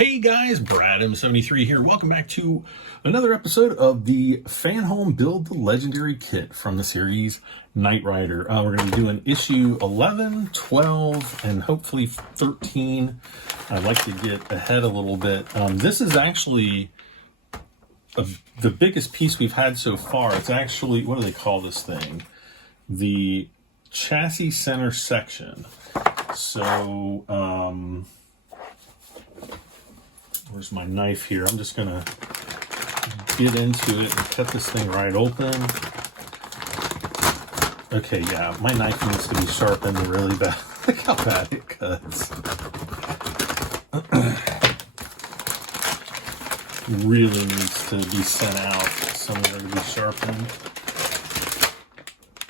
Hey guys, Brad M73 here. Welcome back to another episode of the Fanhome Build the Legendary Kit from the series Knight Rider. We're going to be doing issue 11, 12, and hopefully 13. I'd like to get ahead a little bit. This is actually the biggest piece we've had so far. It's actually, what do they call this thing? The chassis center section. So, where's my knife here? I'm just gonna get into it and cut this thing right open. Okay, yeah, my knife needs to be sharpened really bad. Look how bad it cuts. Really needs to be sent out somewhere to be sharpened.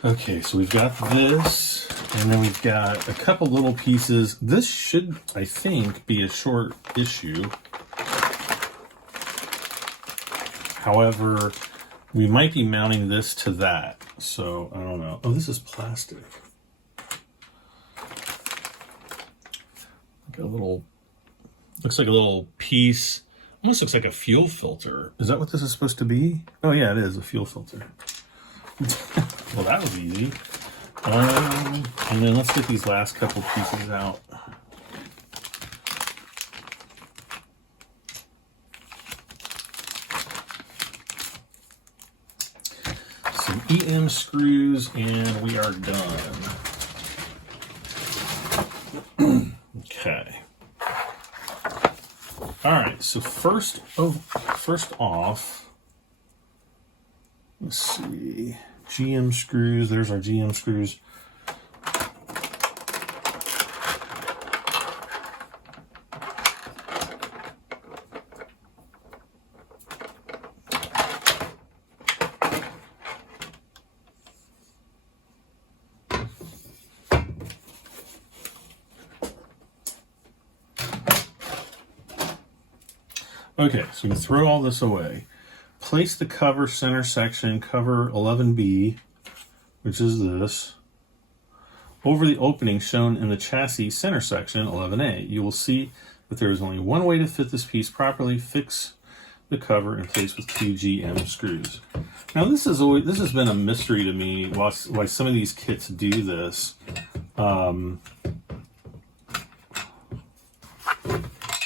Okay, so we've got this, and then we've got a couple little pieces. This should, I think, be a short issue. However, we might be mounting this to that, so I don't know. Oh, this is plastic. Like a little, looks like a little piece. Almost looks like a fuel filter. Is that what this is supposed to be? Oh yeah, it is a fuel filter. Well, that was easy. And then let's get these last couple pieces out. Some EM screws, and we are done. Okay. All right. So first off, let's see. GM screws. There's our GM screws. Okay, so we can throw all this away. Place the cover center section, cover 11B, which is this, over the opening shown in the chassis center section, 11A. You will see that there is only one way to fit this piece properly. Fix the cover in place with 2 GM screws. Now this has been a mystery to me why some of these kits do this.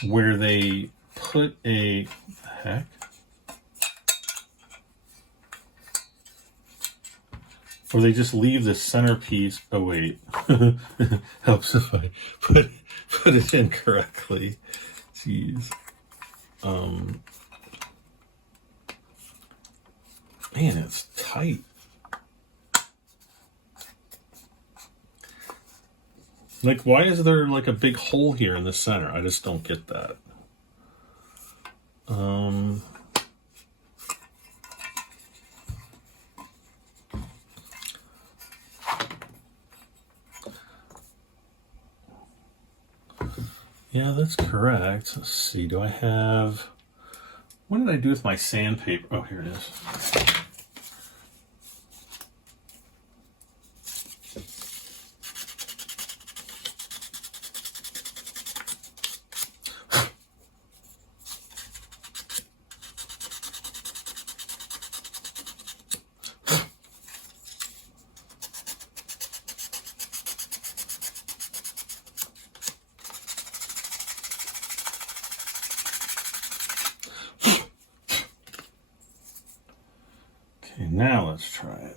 Where they put a, heck? Or they just leave the centerpiece. Oh wait, helps if I put it in correctly. Jeez. Man, it's tight. Like, why is there like a big hole here in the center? I just don't get that. Yeah, that's correct. Let's see, do I have, what did I do with my sandpaper? Oh, here it is. Okay, now let's try it.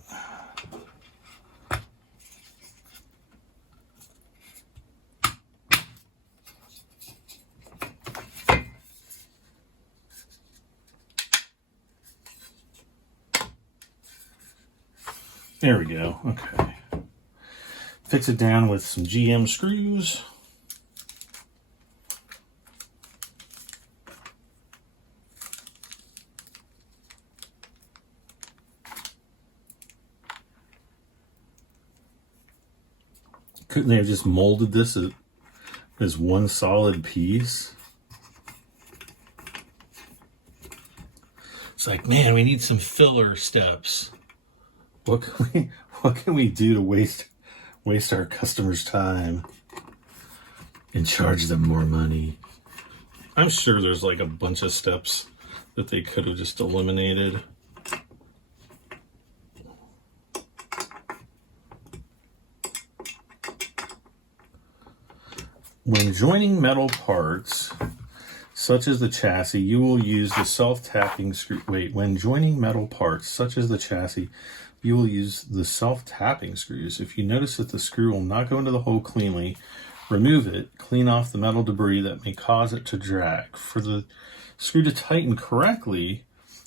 There we go. Okay. Fix it down with some GM screws. Couldn't they have just molded this as one solid piece? It's like, man, we need some filler steps. What can we do to waste our customers' time and charge them more money? I'm sure there's like a bunch of steps that they could have just eliminated. When joining metal parts, such as the chassis, you will use the self-tapping screw. Wait, when joining metal parts, such as the chassis, you will use the self-tapping screws. If you notice that the screw will not go into the hole cleanly, remove it, clean off the metal debris that may cause it to drag. For the screw to tighten correctly,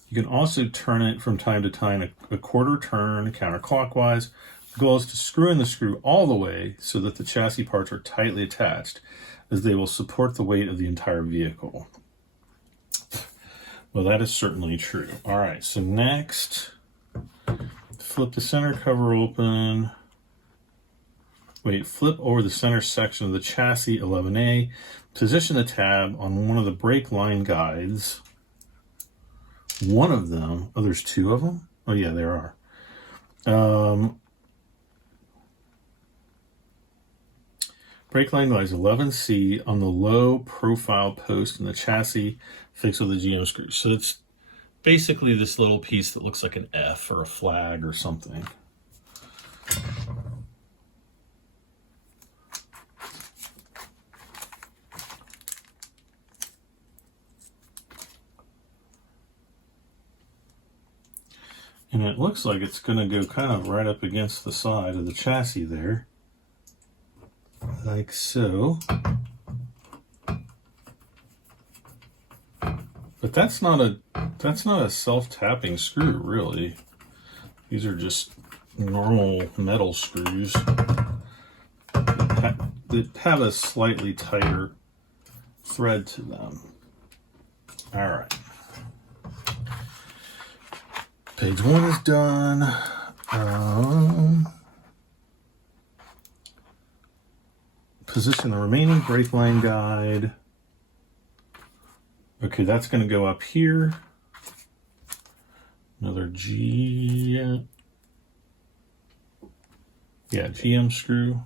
you can also turn it from time to time a quarter turn counterclockwise. The goal is to screw in the screw all the way so that the chassis parts are tightly attached, as they will support the weight of the entire vehicle. Well, that is certainly true. All right, so next, flip the center cover open. Wait, flip over the center section of the chassis 11A. Position the tab on one of the brake line guides. One of them, oh, there's two of them? Oh yeah, there are. Brake line guides 11C on the low profile post in the chassis fixed with the GM screw. So it's basically this little piece that looks like an F or a flag or something. And it looks like it's going to go kind of right up against the side of the chassis there. Like so. But that's not a self-tapping screw, really. These are just normal metal screws that have a slightly tighter thread to them. All right. Page 1 is done. Position the remaining brake line guide. Okay, that's going to go up here. Another GM screw.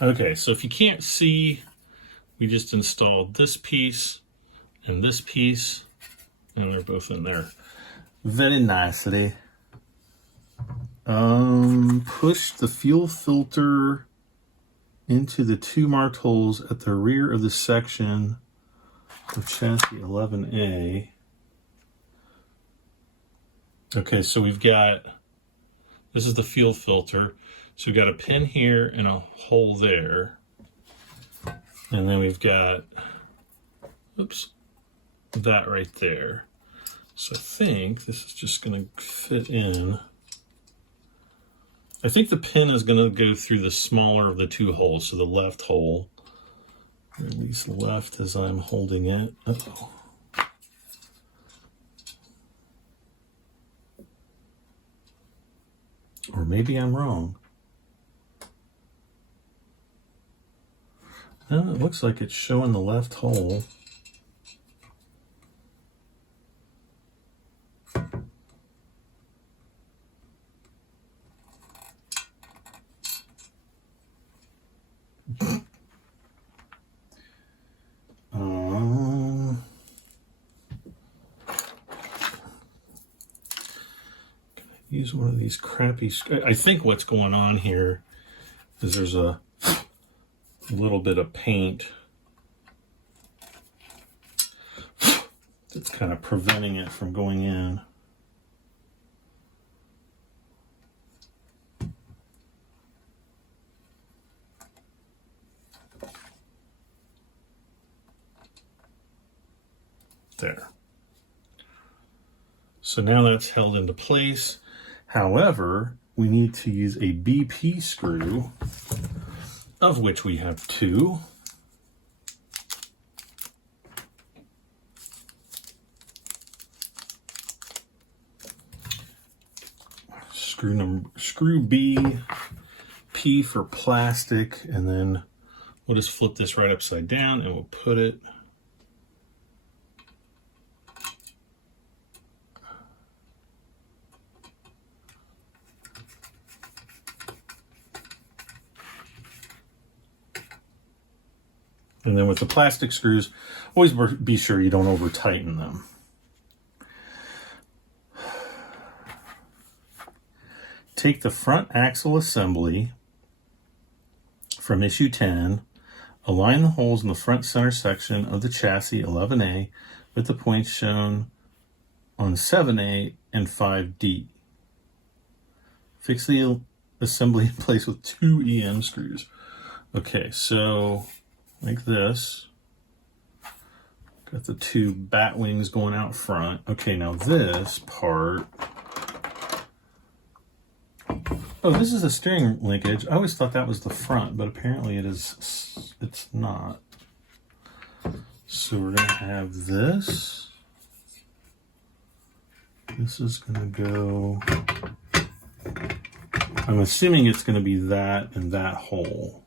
Okay, so if you can't see, we just installed this piece, and they're both in there very nicely. Push the fuel filter into the two marked holes at the rear of the section of chassis 11A. Okay, so we've got, this is the fuel filter. So we've got a pin here and a hole there. And then we've got, oops, that right there. So I think this is just gonna fit in. I think the pin is gonna go through the smaller of the two holes, so the left hole, or at least left as I'm holding it. Uh-oh. Or maybe I'm wrong. No, it looks like it's showing the left hole. Use one of these crappy. I think what's going on here is there's a little bit of paint that's kind of preventing it from going in. There. So now that's held into place. However, we need to use a BP screw, of which we have two. Screw B P for plastic, and then we'll just flip this right upside down and we'll put it and then with the plastic screws, always be sure you don't over tighten them. Take the front axle assembly from issue 10, align the holes in the front center section of the chassis 11A with the points shown on 7A and 5D. Fix the assembly in place with 2 EM screws. Okay, so like this. Got the 2 bat wings going out front. Okay, now this part. Oh, this is a steering linkage. I always thought that was the front, but apparently it's not. So we're gonna have this. This is gonna go, I'm assuming it's gonna be that and that hole.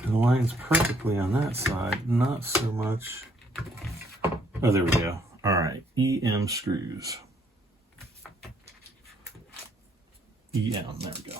It aligns perfectly on that side, not so much. Oh, there we go. All right, EM screws. EM, there we go.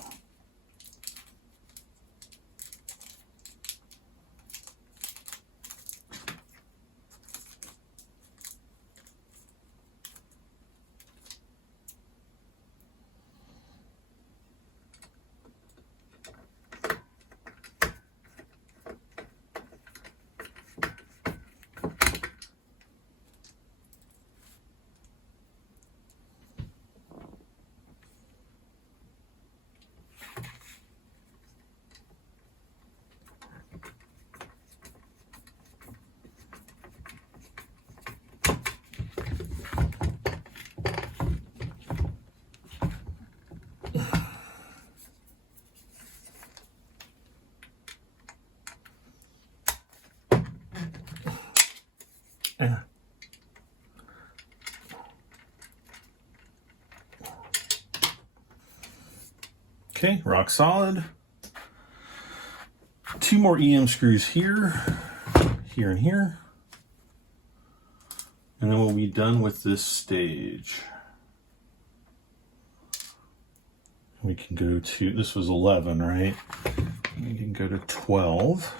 Yeah. Okay, rock solid. 2 more EM screws here, here and here. And then we'll be done with this stage. We can go to, this was 11, right? We can go to 12.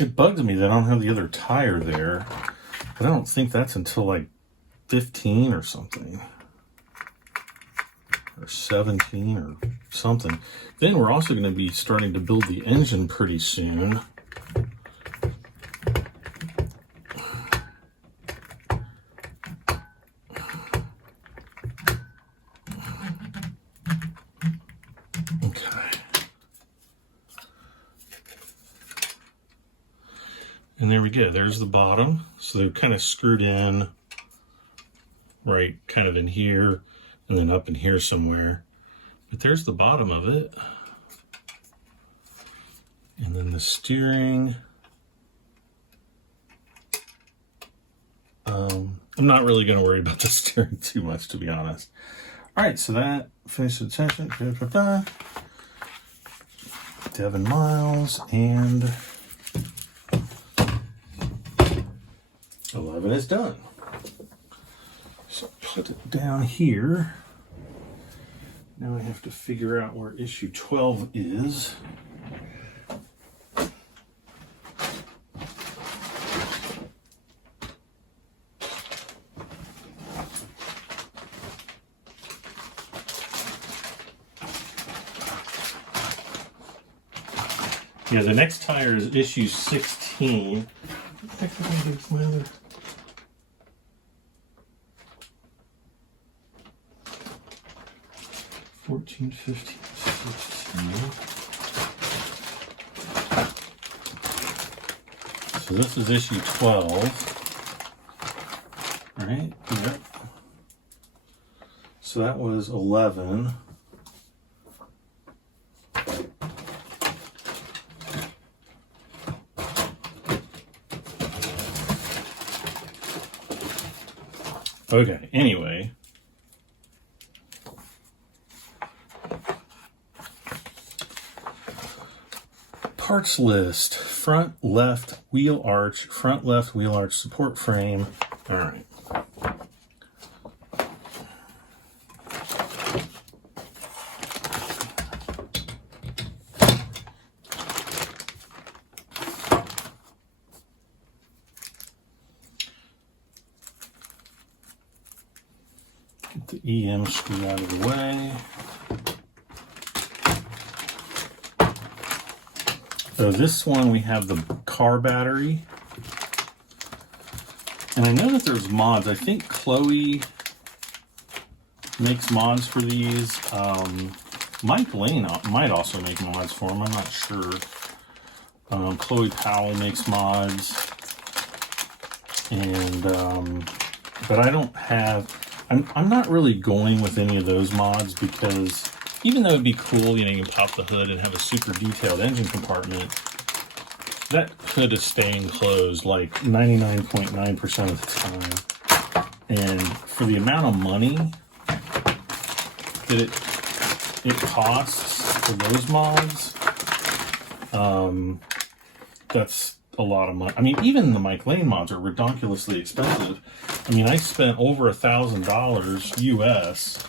It bugs me that I don't have the other tire there, but I don't think that's until like 15 or something, or 17 or something. Then we're also going to be starting to build the engine pretty soon. And there we go, there's the bottom. So they're kind of screwed in, right, kind of in here, and then up in here somewhere. But there's the bottom of it. And then the steering. I'm not really gonna worry about the steering too much, to be honest. All right, so that finished the session. Devin Miles and 11 is done. So put it down here. Now I have to figure out where issue 12 is. Yeah, the next tire is issue 16. What the heck did I do with my other? $14.50, $16. so this is issue 12. Right? Yep. So that was 11. Okay, anyway. Parts list, front left wheel arch support frame. All right. Get the EM screw out of the way. So this one, we have the car battery. And I know that there's mods. I think Chloe makes mods for these. Mike Lane might also make mods for them. I'm not sure. Chloe Powell makes mods. And, but I don't have, I'm not really going with any of those mods because even though it'd be cool, you know, you can pop the hood and have a super detailed engine compartment, that hood is staying closed like 99.9% of the time. And for the amount of money that it costs for those mods, that's a lot of money. I mean, even the Mike Lane mods are ridiculously expensive. I mean, I spent over $1,000 US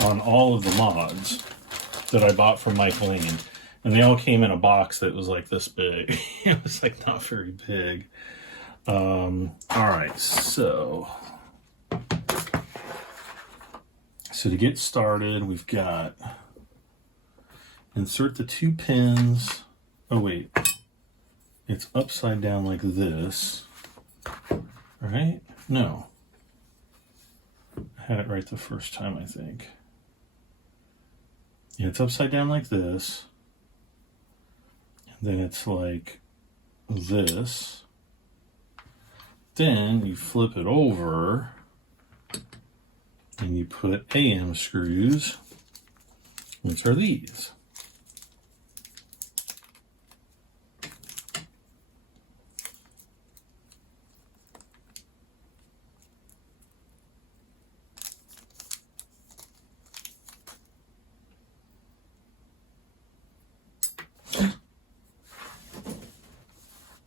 on all of the mods that I bought from Mike Lane, and they all came in a box that was like this big. It was like not very big. All right, so to get started, we've got insert the 2 pins. Oh wait, it's upside down like this, right? No, I had it right the first time, I think. Yeah, it's upside down like this, and then it's like this. Then you flip it over, and you put AM screws, which are these.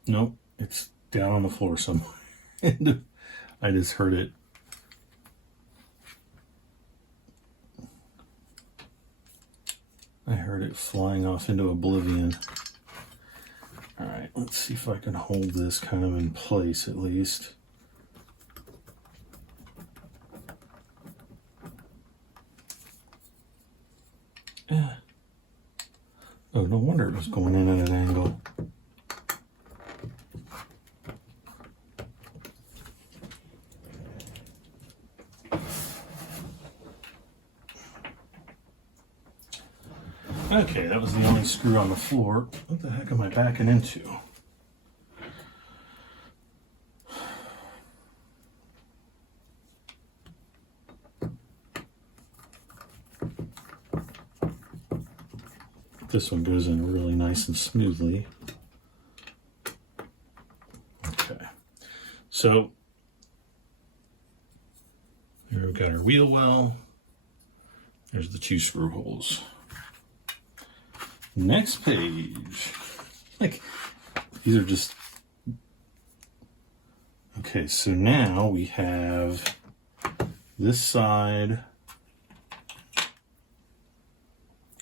Nope, it's down on the floor somewhere. I just heard it. I heard it flying off into oblivion. All right, let's see if I can hold this kind of in place at least. Oh, no wonder it was going in at an angle. Okay, that was the only screw on the floor. What the heck am I backing into? This one goes in really nice and smoothly. Okay, so here we've got our wheel well. There's the 2 screw holes. Next page. Like, these are just... Okay, so now we have this side.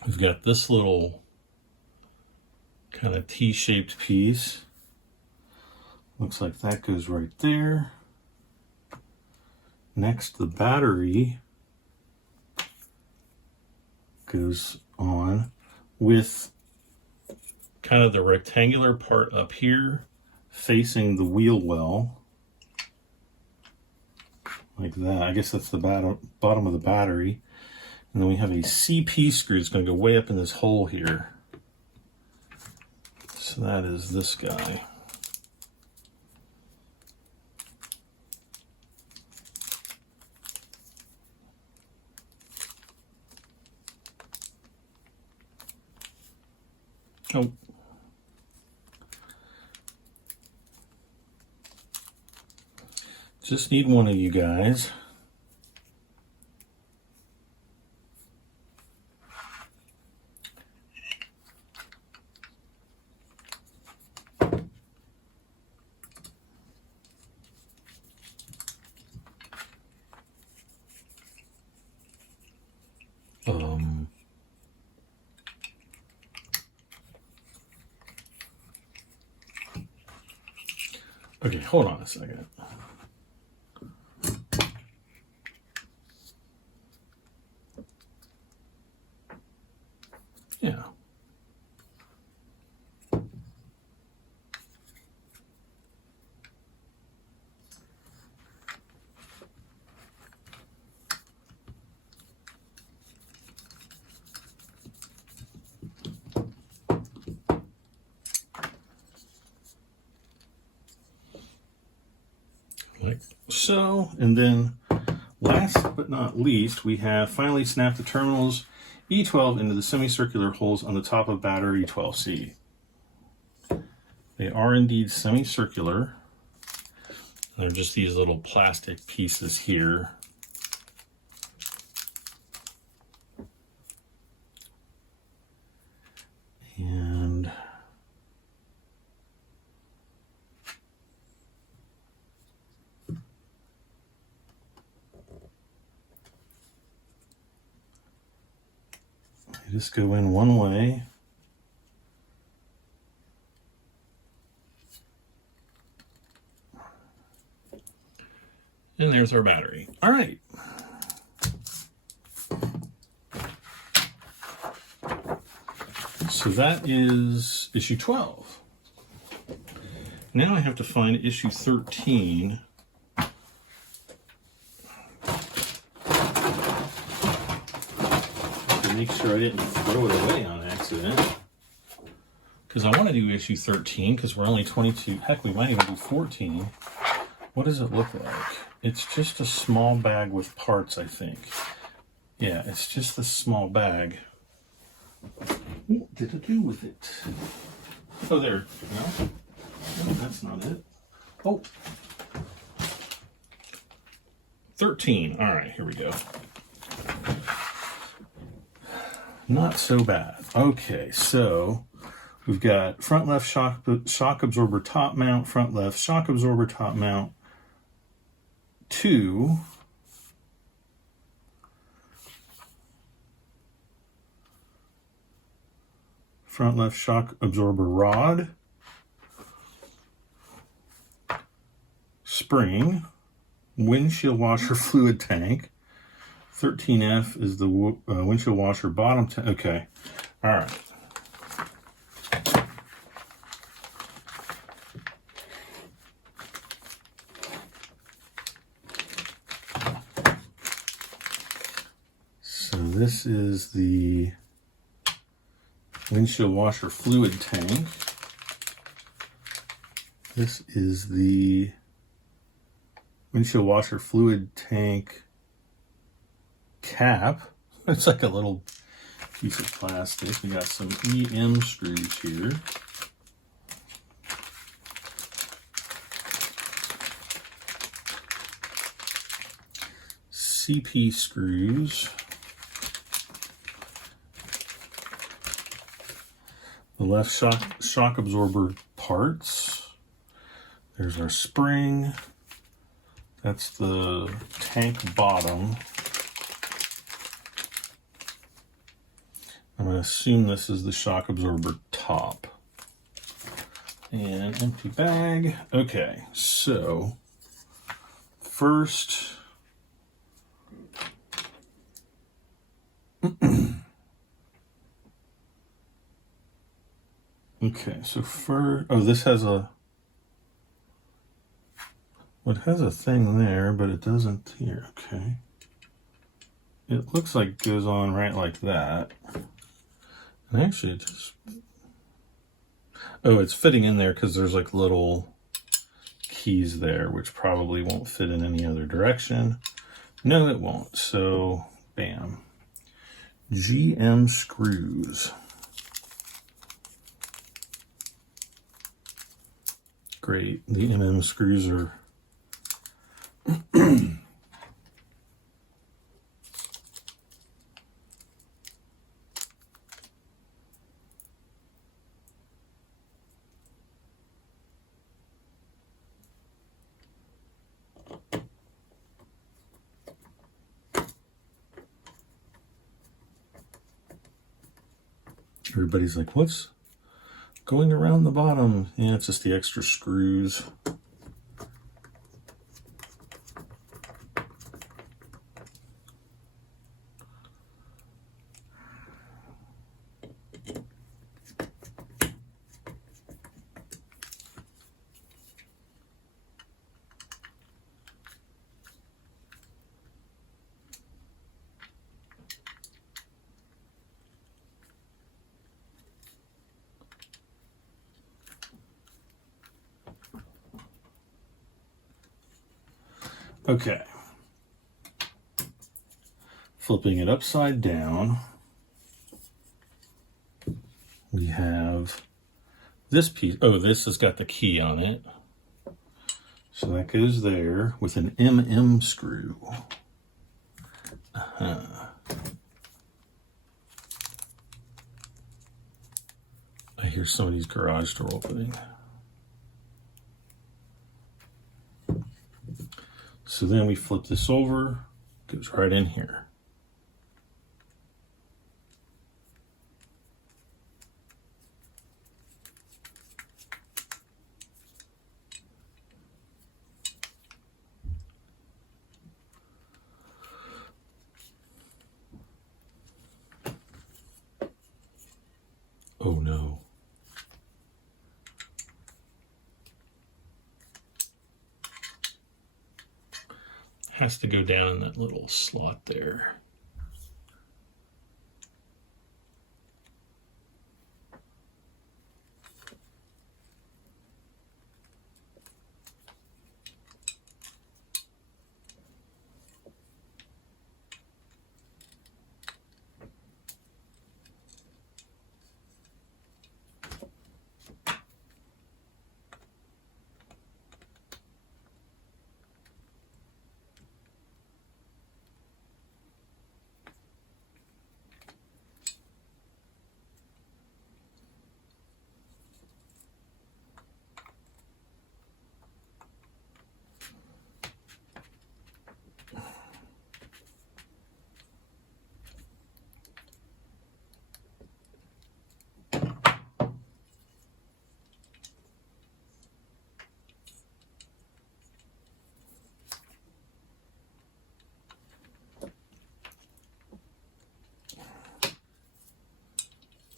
We've got this little kind of T-shaped piece. Looks like that goes right there. Next, the battery goes on with kind of the rectangular part up here facing the wheel well, like that. I guess that's the bottom of the battery. And then we have a CP screw that's going to go way up in this hole here. So that is this guy. Oh. Just need one of you guys. Okay, hold on a second. Yeah. Like so, and then last but not least, we have finally snapped the terminals E12 into the semicircular holes on the top of battery 12C. They are indeed semicircular. They're just these little plastic pieces here. And they just go in one way. And there's our battery. All right. So that is issue 12. Now I have to find issue 13. To make sure I didn't throw it away on accident. Because I want to do issue 13 because we're only 22. Heck, we might even do 14. What does it look like? It's just a small bag with parts, I think. Yeah, it's just a small bag. What did I do with it? Oh, there. No, that's not it. Oh. 13. All right, here we go. Not so bad. Okay, so we've got front left shock absorber top mount, front left shock absorber top mount, 2 front left shock absorber rod, spring, windshield washer fluid tank, 13F is the windshield washer bottom tank. Okay, all right. So this is the windshield washer fluid tank. This is the windshield washer fluid tank cap. It's like a little piece of plastic. We got some EM screws here. CP screws. The left shock absorber parts. There's our spring. That's the tank bottom. I'm going to assume this is the shock absorber top. And empty bag. Okay, so first, okay, so this has a, well, it has a thing there, but it doesn't here. Okay. It looks like it goes on right like that. And actually it just, oh, it's fitting in there because there's like little keys there, which probably won't fit in any other direction. No, it won't. So, bam. GM screws. Great. The screws are everybody's like, what's going around the bottom? Yeah, it's just the extra screws. Okay, flipping it upside down, we have this piece. Oh, this has got the key on it. So that goes there with an screw. I hear somebody's garage door opening. So then we flip this over, goes right in here. Oh no. Has to go down in that little slot there.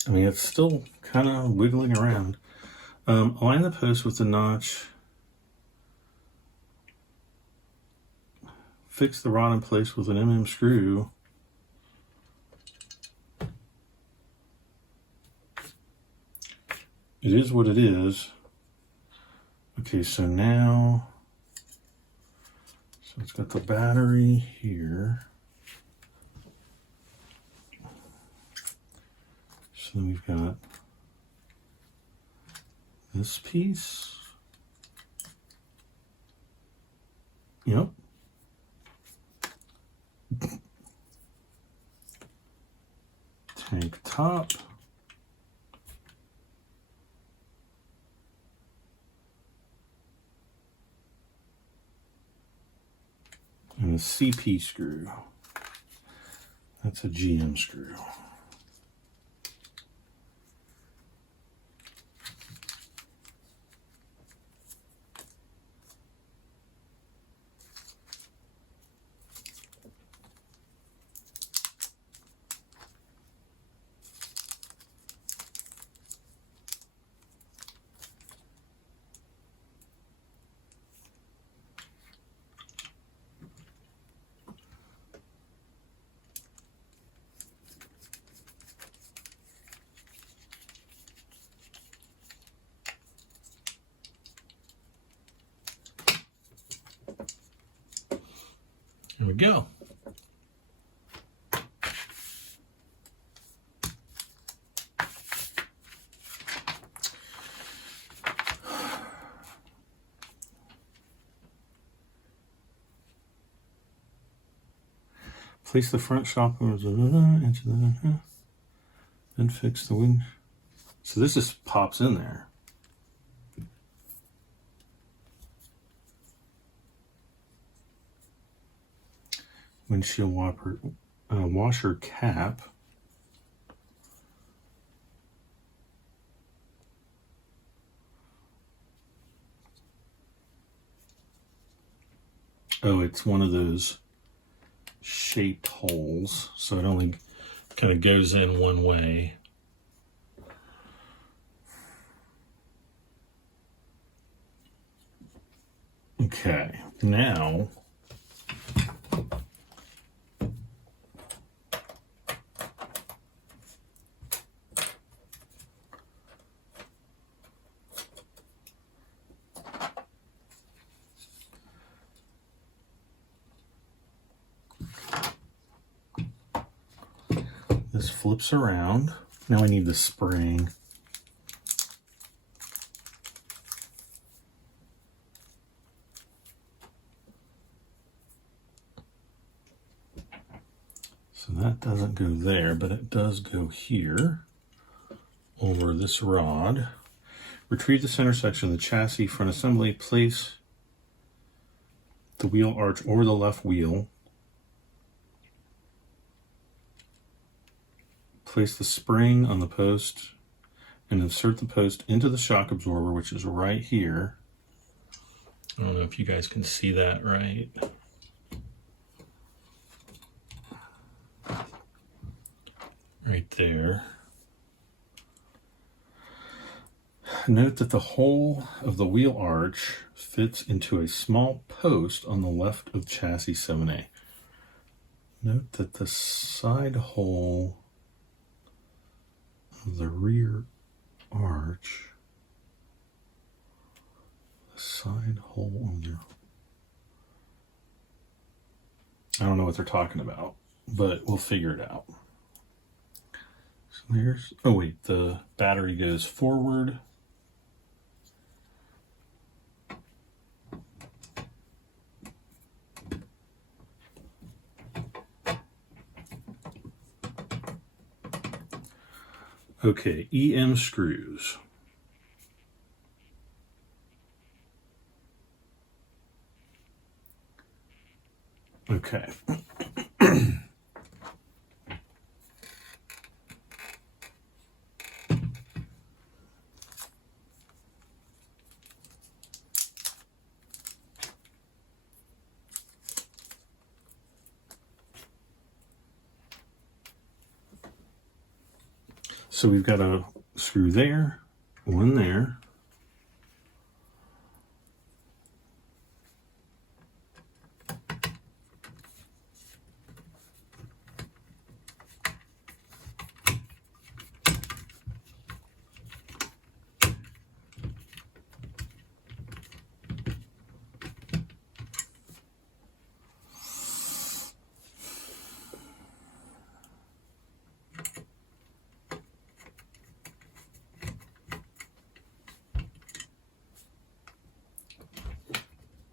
I mean, it's still kind of wiggling around. Align the post with the notch. Fix the rod in place with an screw. It is what it is. Okay, so now, so it's got the battery here. So then we've got this piece. Yep. Tank top. And a CP screw. That's a GM screw. There we go. Place the front shock into the, then fix the wind. So this just pops in there. Windshield washer cap. Oh, it's one of those shaped holes, so it only kind of goes in one way. Okay, now this flips around. Now I need the spring. So that doesn't go there, but it does go here over this rod. Retrieve the center section of the chassis front assembly. Place the wheel arch over the left wheel. Place the spring on the post and insert the post into the shock absorber, which is right here. I don't know if you guys can see that right. Right there. Note that the hole of the wheel arch fits into a small post on the left of chassis 7A. Note that the side hole of the rear arch, the side hole of the, I don't know what they're talking about, but we'll figure it out. So there's, oh wait, the battery goes forward. Okay, EM screws. Okay. So we've got a screw there, one there.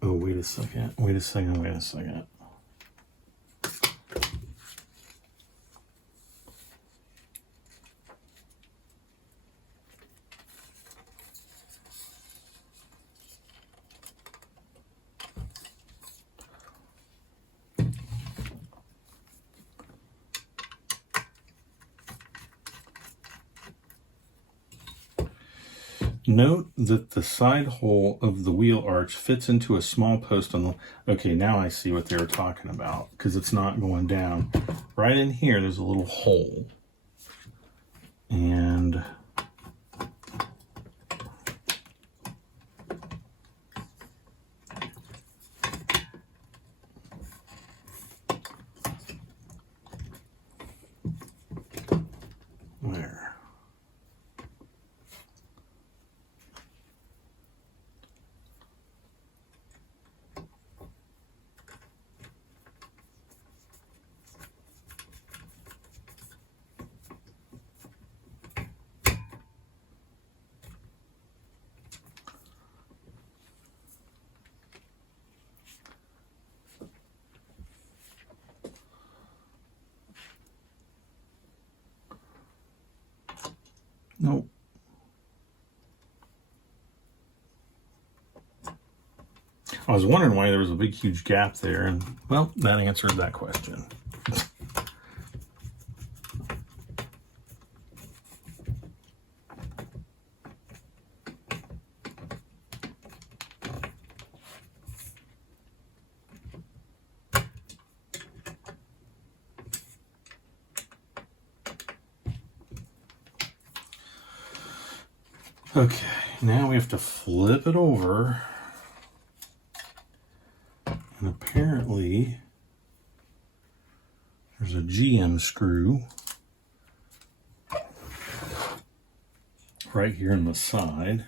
Oh, wait a second, wait a second, wait a second. Note that the side hole of the wheel arch fits into a small post on the, okay, now I see what they were talking about, because it's not going down. Right in here, there's a little hole. And there. I was wondering why there was a big, huge gap there, and well, that answered that question. Okay, now we have to flip it over, and apparently there's a GM screw right here in the side.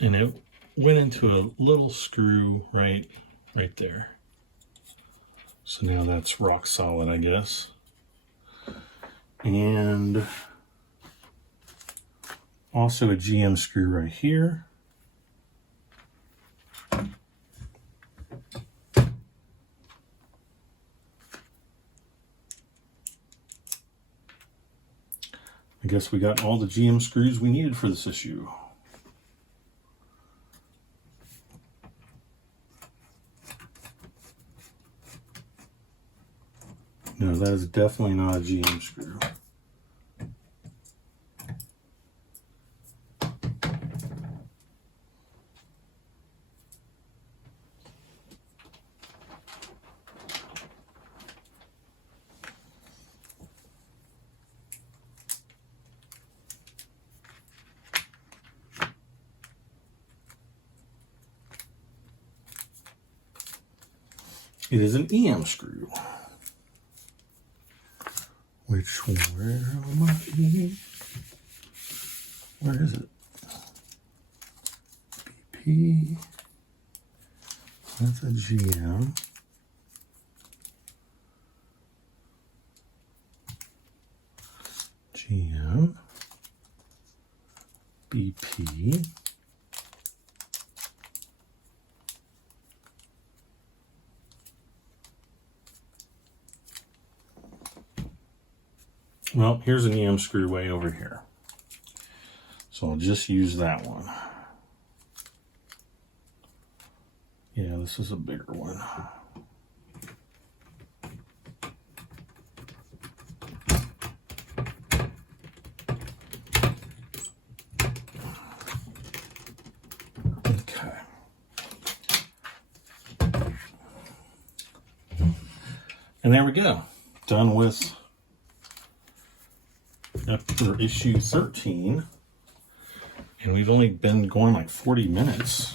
And it went into a little screw right there. So now that's rock solid, I guess. And also a GM screw right here. I guess we got all the GM screws we needed for this issue. No, that is definitely not a GM screw. It is an EM screw. Where am I? Where is it? BP. That's a GM. GM. BP. Well, here's an EM screw way over here. So I'll just use that one. Yeah, this is a bigger one. Okay. And there we go. Done with for issue 13, and we've only been going like 40 minutes.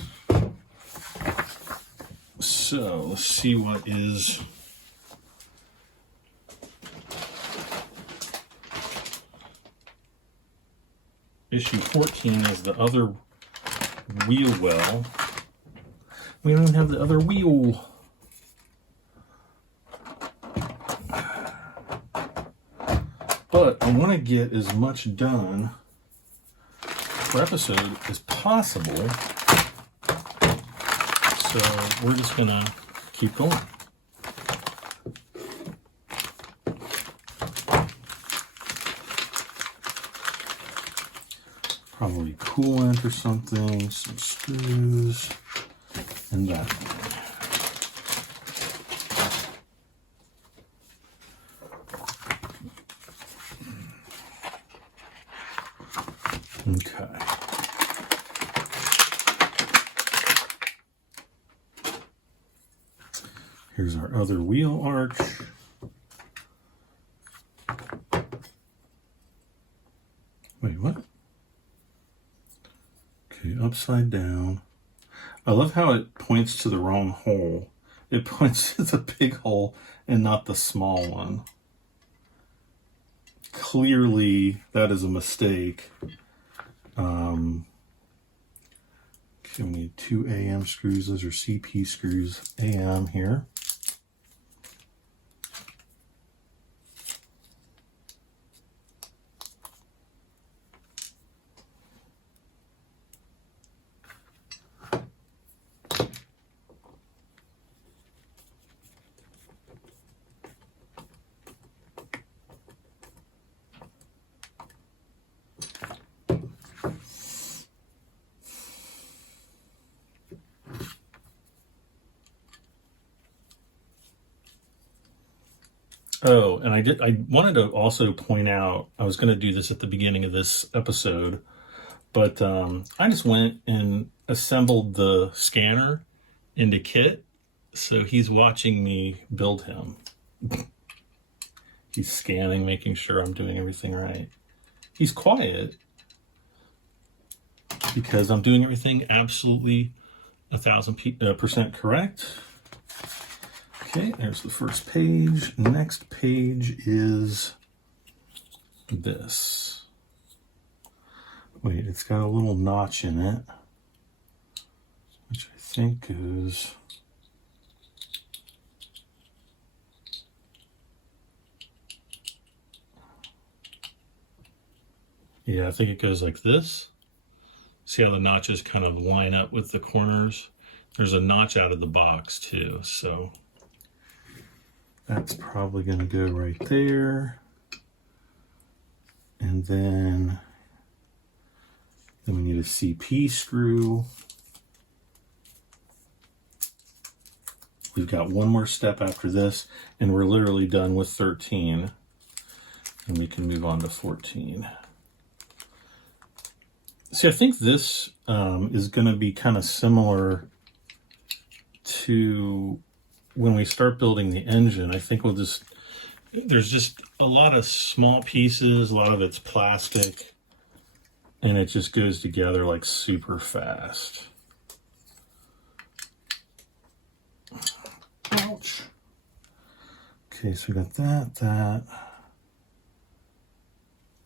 So let's see what is issue 14 is the other wheel well. We don't even have the other wheel. But I want to get as much done per episode as possible. So we're just going to keep going. Probably coolant or something, some screws, and that one. Okay. Here's our other wheel arch. Wait, what? Okay, upside down. I love how it points to the wrong hole. It points to the big hole and not the small one. clearly that is a mistake. Okay, we need 2 AM screws. Those are CP screws, AM here. Oh, and I wanted to also point out, I was going to do this at the beginning of this episode, but I just went and assembled the scanner into KITT, so he's watching me build him. He's scanning, making sure I'm doing everything right. He's quiet because I'm doing everything absolutely 1000% correct. Okay, there's the first page. Next page is this. Wait, it's got a little notch in it, which I think is... Yeah, I think it goes like this. See how the notches kind of line up with the corners? There's a notch out of the box too, so that's probably going to go right there. And then we need a CP screw. We've got one more step after this, and we're literally done with 13. And we can move on to 14. See, I think this is going to be kind of similar to when we start building the engine. I think there's just a lot of small pieces, a lot of it's plastic, and it just goes together like super fast. Ouch. Okay, so we got that.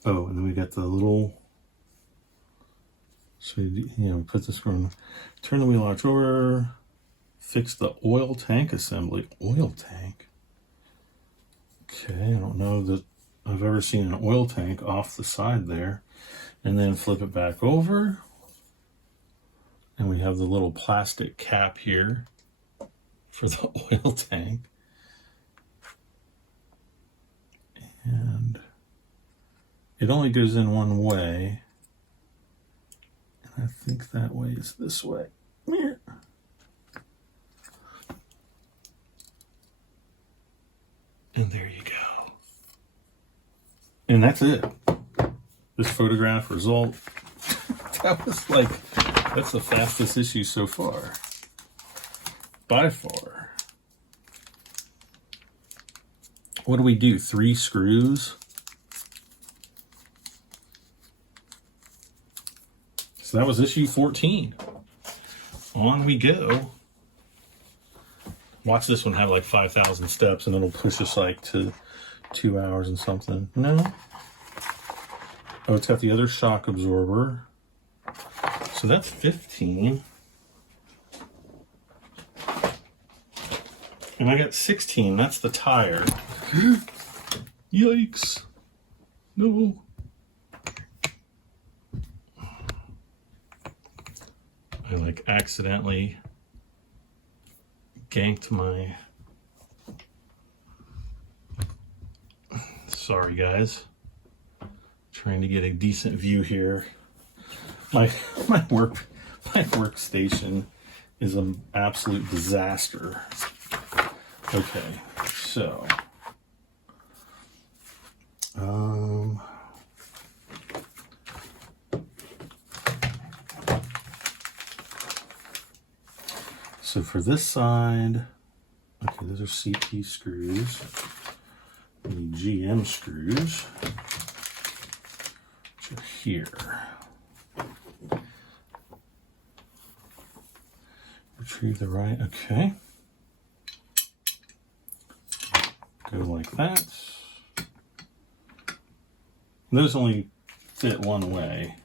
Oh, and then we got the little... So, put this one, turn the wheel arch over, fix the oil tank assembly. Oil tank? Okay, I don't know that I've ever seen an oil tank off the side there. And then flip it back over. And we have the little plastic cap here for the oil tank. And it only goes in one way. I think that way is this way. And there you go. And that's it. This photograph result. That's the fastest issue so far. By far. What do we do? 3 screws? So that was issue 14. On we go. Watch this one have like 5,000 steps and it'll push us like to 2 hours and something. No. Oh, it's got the other shock absorber. So that's 15. And I got 16. That's the tire. Yikes. No. I like accidentally ganked my... Sorry guys. Trying to get a decent view here. My workstation is an absolute disaster. Okay, so so for this side, okay, those are CP screws. We need GM screws, which are here. Retrieve the right, okay. Go like that. Those only fit one way.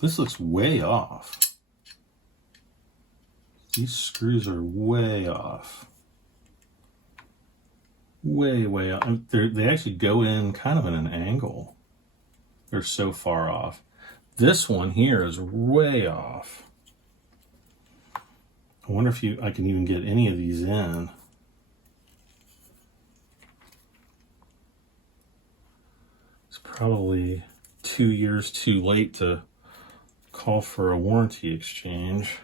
This looks way off. These screws are way off. Way off. They actually go in kind of at an angle. They're so far off. This one here is way off. I wonder if I can even get any of these in. It's probably 2 years too late to call for a warranty exchange.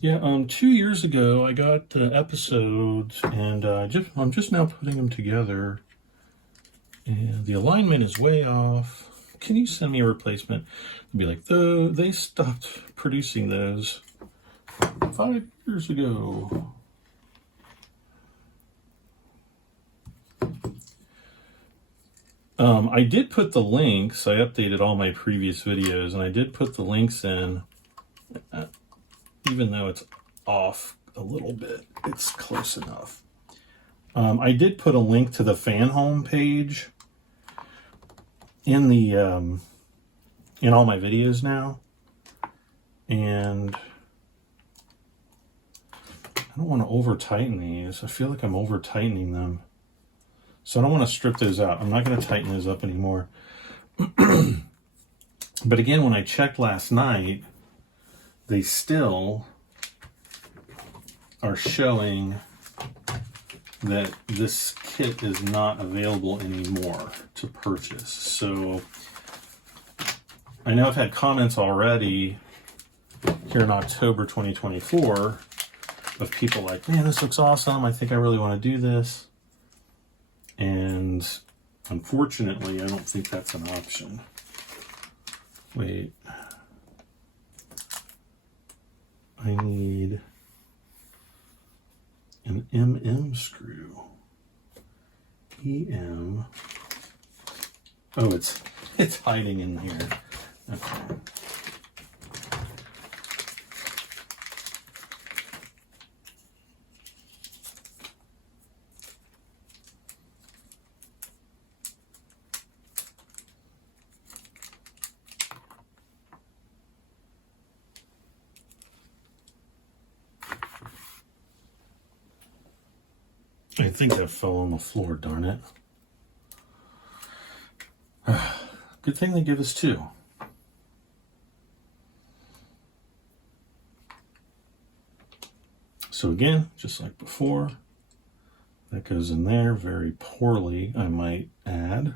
Yeah, 2 years ago I got the episodes, and I'm just now putting them together, and the alignment is way off. Can you send me a replacement? I'd be like, they stopped producing those 5 years ago. I did put the links. I updated all my previous videos, and I did put the links in. Even though it's off a little bit, it's close enough. I did put a link to the Fanhome page in the in all my videos now, and I don't want to over tighten these. I feel like I'm over tightening them. So I don't want to strip those out. I'm not going to tighten those up anymore. But again, when I checked last night, they still are showing that this kit is not available anymore to purchase. So I know I've had comments already here in October 2024 of people like, man, this looks awesome. I think I really want to do this. And unfortunately, I don't think that's an option. Wait. I need an MM screw. EM. Oh, it's hiding in here. Okay. I think that fell on the floor, darn it. Good thing they give us two. So again, just like before, that goes in there very poorly, I might add.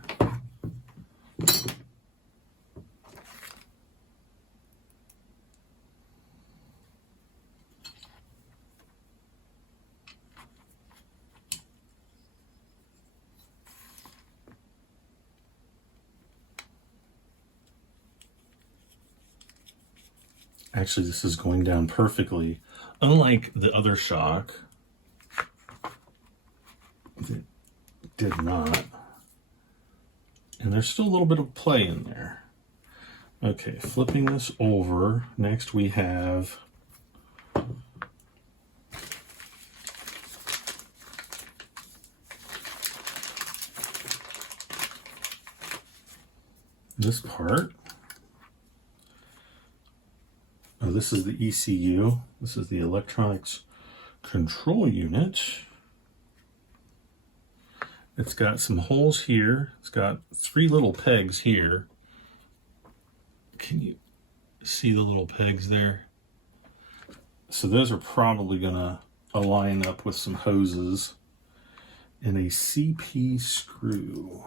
Actually, this is going down perfectly. Unlike the other shock, that did not. And there's still a little bit of play in there. Okay, flipping this over. Next we have this part. Oh, this is the ECU. This is the electronics control unit. It's got some holes here. It's got 3 little pegs here. Can you see the little pegs there? So those are probably gonna align up with some hoses and a CP screw.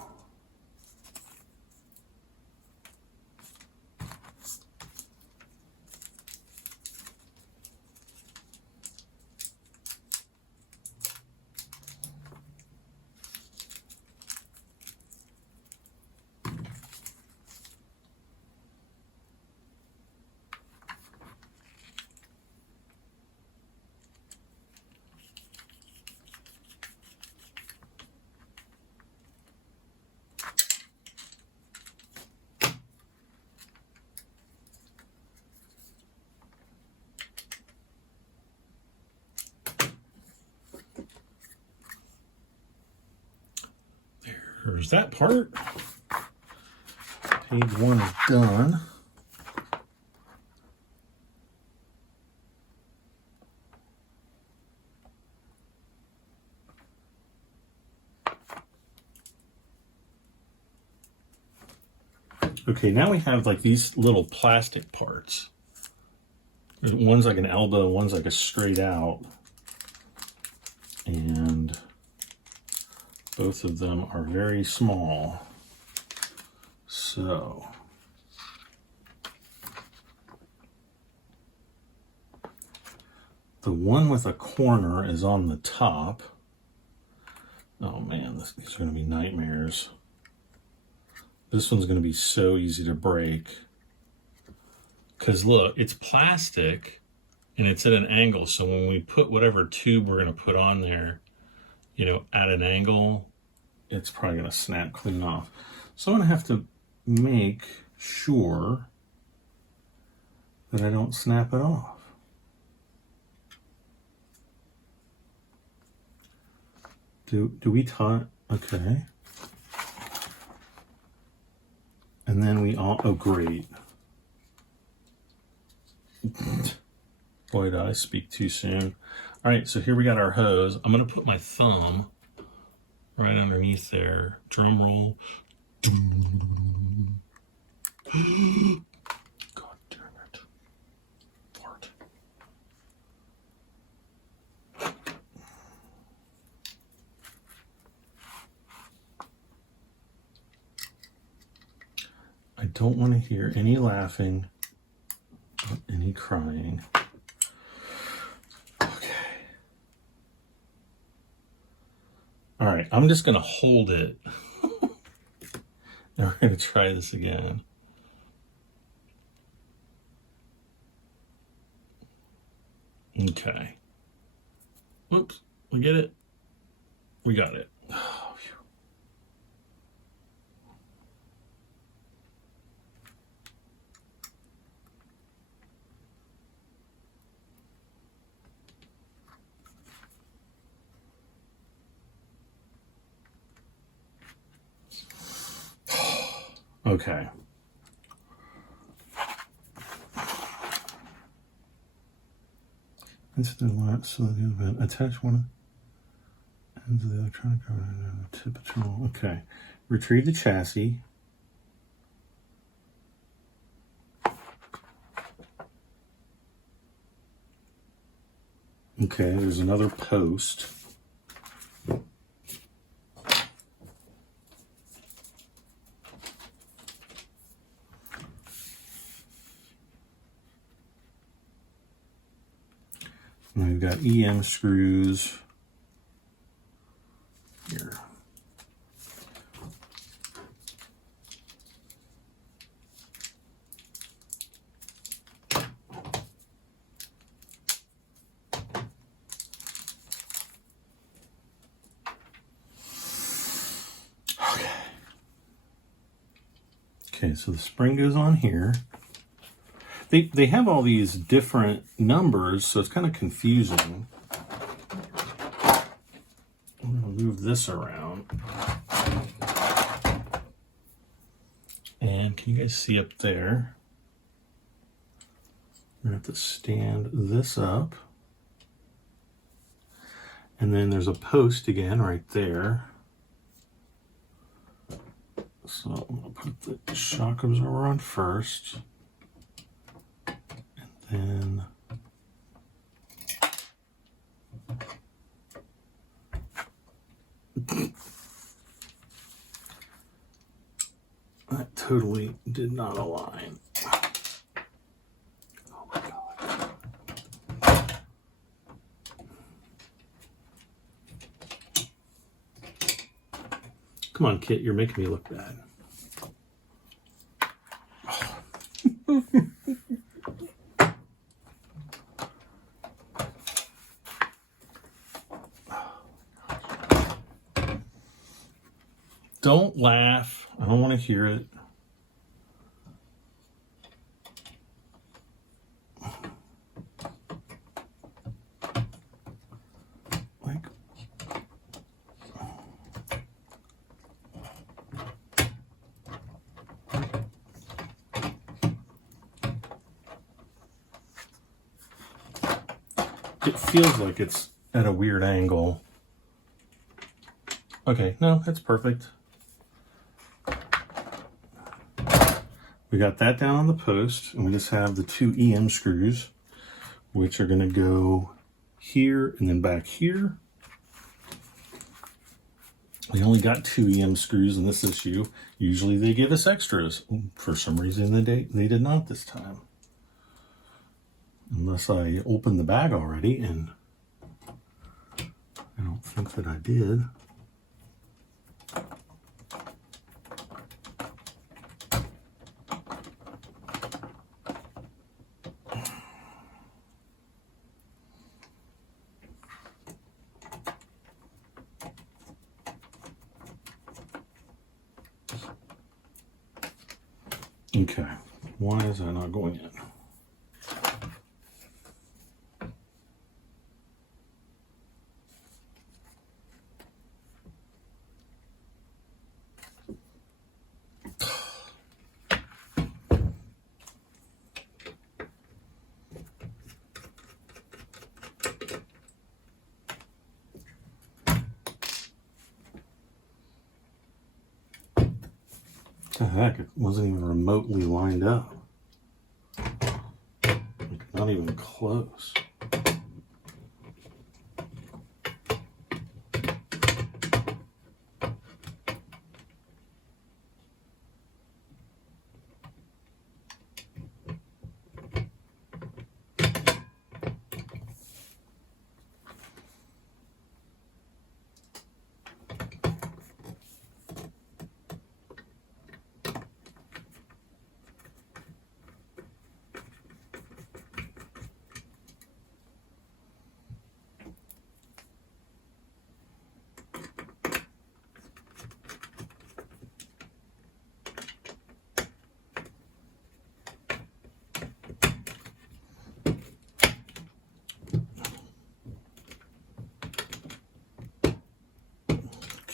There's that part. Page 1 is done. Okay, now we have like these little plastic parts. One's like an elbow, one's like a straight out. And both of them are very small. So the one with a corner is on the top. Oh man, these are going to be nightmares. This one's going to be so easy to break. Because look, it's plastic and it's at an angle. So when we put whatever tube we're going to put on there, you know, at an angle, it's probably going to snap clean off. So I'm going to have to make sure that I don't snap it off. Do we tie? Okay. And then we all, oh great. Boy, did I speak too soon. All right, so here we got our hose. I'm gonna put my thumb right underneath there. Drum roll. God damn it. Fart. I don't want to hear any laughing or any crying. Okay. All right, I'm just going to hold it. Now we're going to try this again. Okay. Whoops, we get it? We got it. Oh, phew. Okay. Instant so the event. Attach one ends of the electronic tip tool. Okay. Retrieve the chassis. Okay, there's another post. And we've got EM screws here. Okay, so the spring goes on here. They have all these different numbers, so it's kind of confusing. I'm going to move this around. And can you guys see up there? We're going to have to stand this up. And then there's a post again right there. So I'm going to put the shock absorber on first. And that totally did not align. Oh my God. Come on, Kit, you're making me look bad. Don't laugh. I don't want to hear it. Like, It feels like it's at a weird angle. Okay, no, that's perfect. We got that down on the post, and we just have the 2 EM screws, which are going to go here and then back here. We only got 2 EM screws in this issue. Usually they give us extras. For some reason they did not this time. Unless I opened the bag already, and I don't think that I did. Okay, why is that not going in? The heck, it wasn't even remotely lined up. Like, not even close.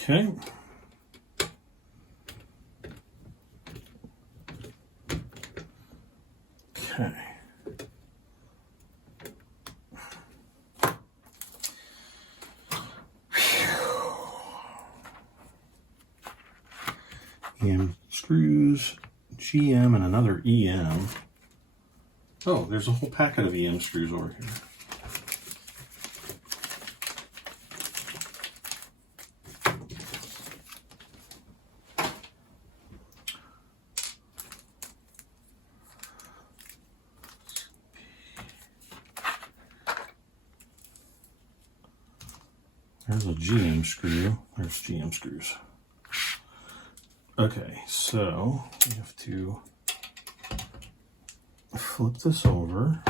Okay. Okay. EM screws, GM, and another EM. Oh, there's a whole packet of EM screws over here. There's a GM screw. There's GM screws. Okay, so we have to flip this over.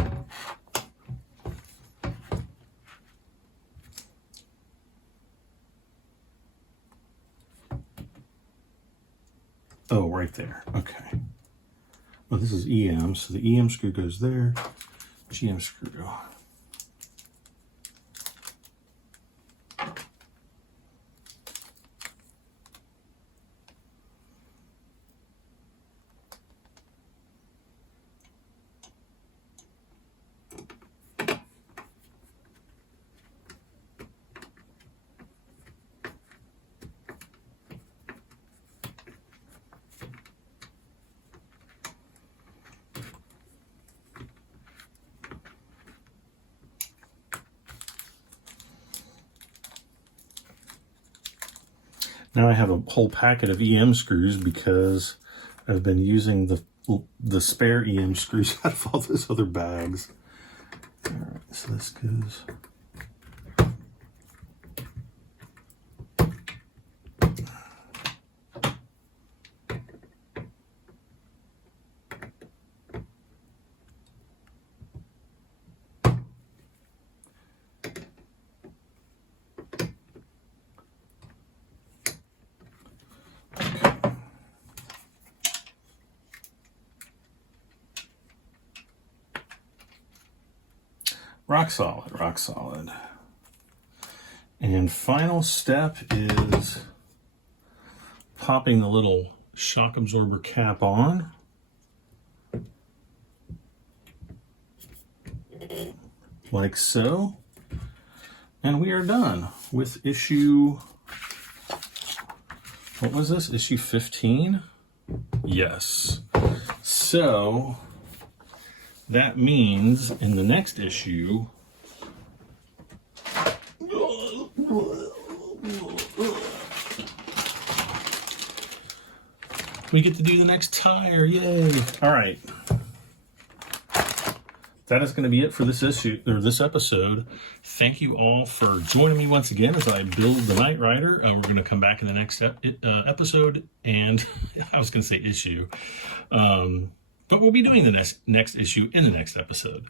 Oh, right there. Okay. Well, this is EM, so the EM screw goes there. GM screw. Now I have a whole packet of EM screws because I've been using the spare EM screws out of all those other bags. All right, so this goes. Rock solid, rock solid. And final step is popping the little shock absorber cap on. Like so. And we are done with issue, what was this? Issue 15? Yes. So that means in the next issue, we get to do the next tire. Yay. All right. That is going to be it for this issue, or this episode. Thank you all for joining me once again as I build the Knight Rider. We're going to come back in the next episode, and I was going to say issue, but we'll be doing the next issue in the next episode.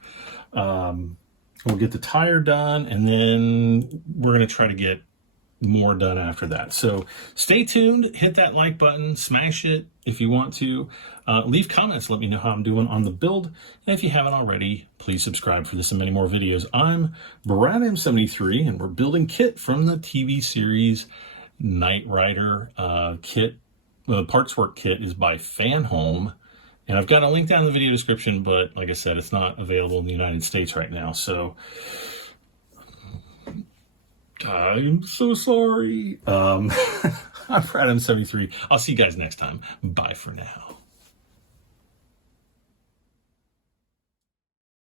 We'll get the tire done, and then we're going to try to get more done after that. So stay tuned, hit that like button, smash it if you want to. Leave comments, let me know how I'm doing on the build. And if you haven't already, please subscribe for this and many more videos. I'm Brad M73, and we're building KITT from the TV series Knight Rider. KITT, the parts work kit is by Fanhome. And I've got a link down in the video description, but like I said, it's not available in the United States right now. So I'm so sorry. I'm Brad M73. I'll see you guys next time. Bye for now.